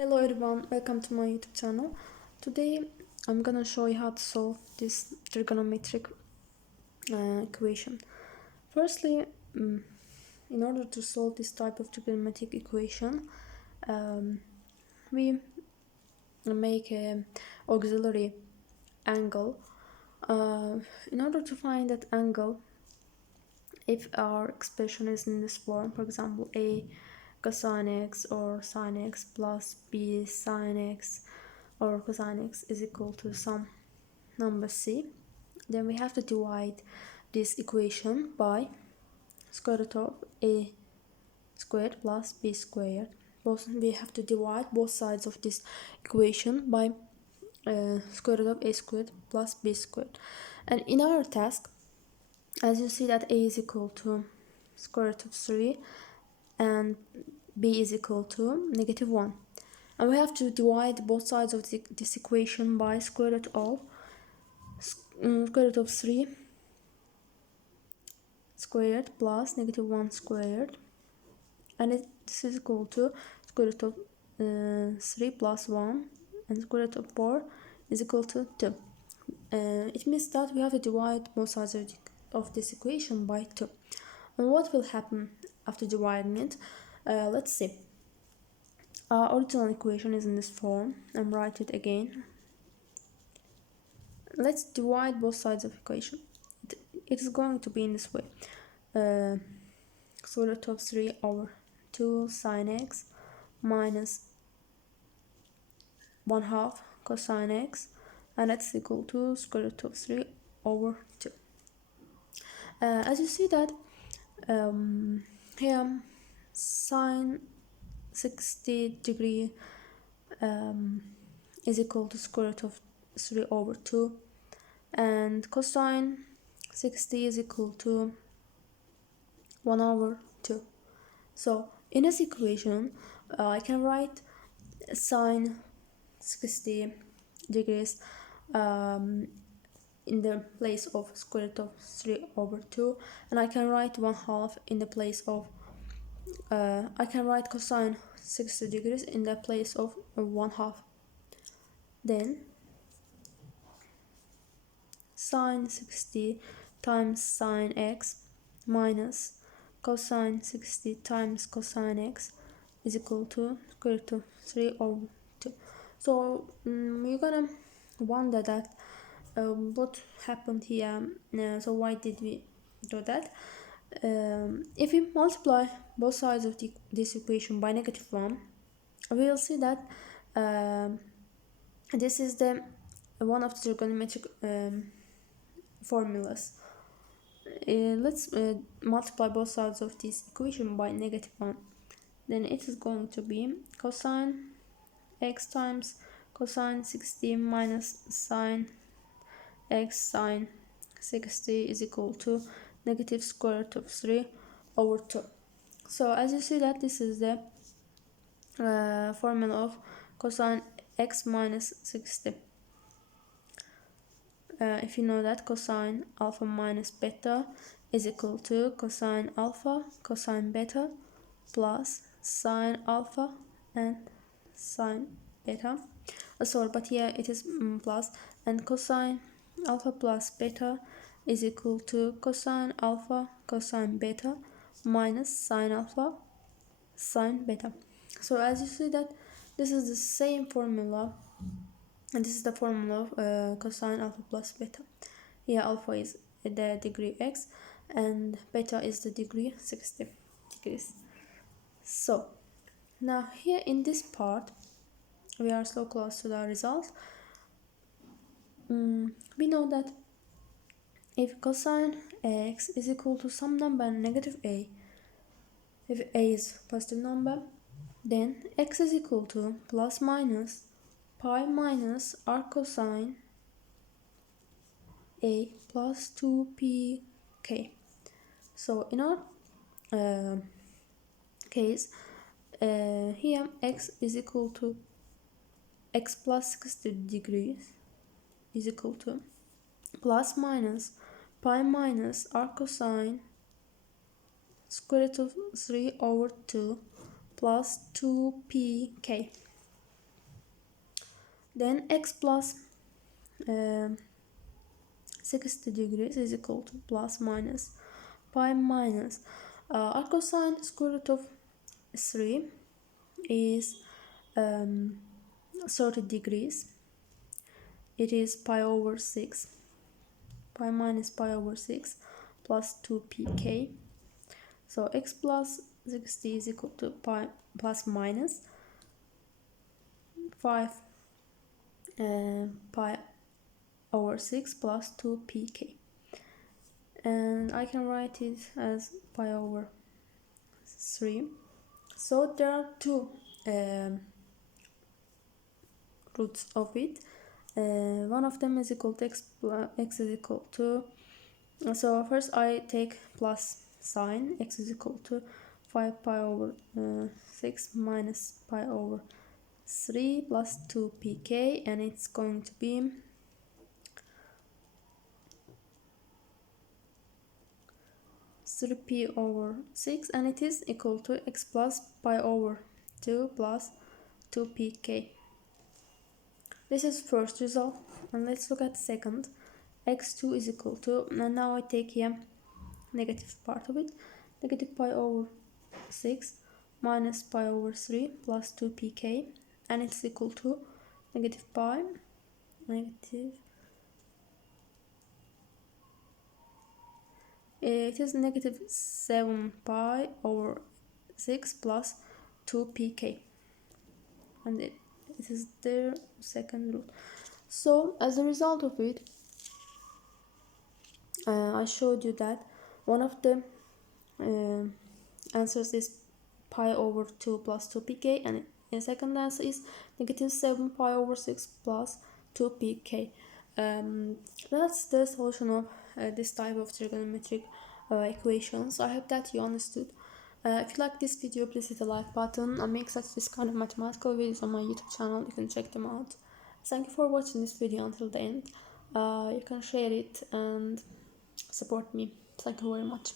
Hello everyone, welcome to my YouTube channel. Today I'm gonna show you how to solve this trigonometric equation. Firstly, in order to solve this type of trigonometric equation, we make an auxiliary angle. In order to find that angle, if our expression is in this form, for example, a cosine x or sine x plus b sine x or cosine x is equal to some number c, then we have to divide this equation by square root of a squared plus b squared. We have to divide both sides of this equation by square root of a squared plus b squared. And in our task, as you see that a is equal to square root of 3 and b is equal to -1. And we have to divide both sides of this equation by square root of 3 squared plus -1 squared, and this is equal to square root of 3 plus 1, and square root of 4 is equal to 2. It means that we have to divide both sides of this equation by 2. And what will happen after dividing it? Let's see. Our original equation is in this form. I'm write it again. Let's divide both sides of equation. It is going to be in this way. Square root of 3 over 2 sine x minus 1/2 cosine x, and that's equal to square root of 3 over 2. As you see that here sine 60 degree is equal to square root of 3 over 2, and cosine 60 is equal to 1 over 2. So in this equation, I can write sine 60 degrees in the place of square root of 3 over 2, and I can write 1/2 in the place of I can write cosine 60 degrees in the place of 1/2. Then sine 60 times sine x minus cosine 60 times cosine x is equal to square root of 3 over 2. So you're gonna wonder that what happened here. So why did we do that? If we multiply both sides of this equation by -1, we will see that this is the one of the trigonometric formulas. Let's multiply both sides of this equation by -1. Then it is going to be cosine x times cosine 60 minus sine x sine 60 is equal to negative square root of 3 over 2. So as you see that this is the formula of cosine x minus 60. If you know that cosine alpha minus beta is equal to cosine alpha cosine beta plus sine alpha and sine beta. Sorry, but here it is plus, and cosine alpha plus beta is equal to cosine alpha cosine beta minus sine alpha sine beta. So as you see that this is the same formula, and this is the formula of cosine alpha plus beta. Here alpha is the degree x and beta is the degree 60 degrees. So now here in this part we are so close to the result. We know that if cosine x is equal to some number -a, if a is positive number, then x is equal to plus minus pi minus r cosine a plus 2pk. So in our case, here x is equal to x plus 60 degrees is equal to plus minus pi minus r cosine square root of 3 over 2 plus 2pk. Then x plus 60 degrees is equal to plus minus pi minus our cosine square root of 3 is 30 degrees. It is pi over 6, pi minus pi over 6 plus 2pk. So x plus 60 is equal to pi plus minus 5 pi over 6 plus 2pk. And I can write it as pi over 3. So there are two roots of it. One of them is equal to x is equal to, so first I take plus sign, x is equal to 5 pi over 6 minus pi over 3 plus 2pk, and it's going to be 3p over 6, and it is equal to x plus pi over 2 plus 2pk. This is first result, and let's look at second. X2 is equal to, and now I take here negative part of it, negative pi over 6 minus pi over 3 plus 2pk, and it's equal to negative pi, it is negative 7 pi over 6 plus 2pk, and it is their second rule. So as a result of it, I showed you that one of the answers is pi over 2 plus 2pk, and the second answer is negative 7 pi over 6 plus 2pk. That's the solution of this type of trigonometric equations. I hope that you understood. If you like this video, please hit the like button. I make such this kind of mathematical videos on my YouTube channel. You can check them out. Thank you for watching this video until the end. You can share it and support me. Thank you very much.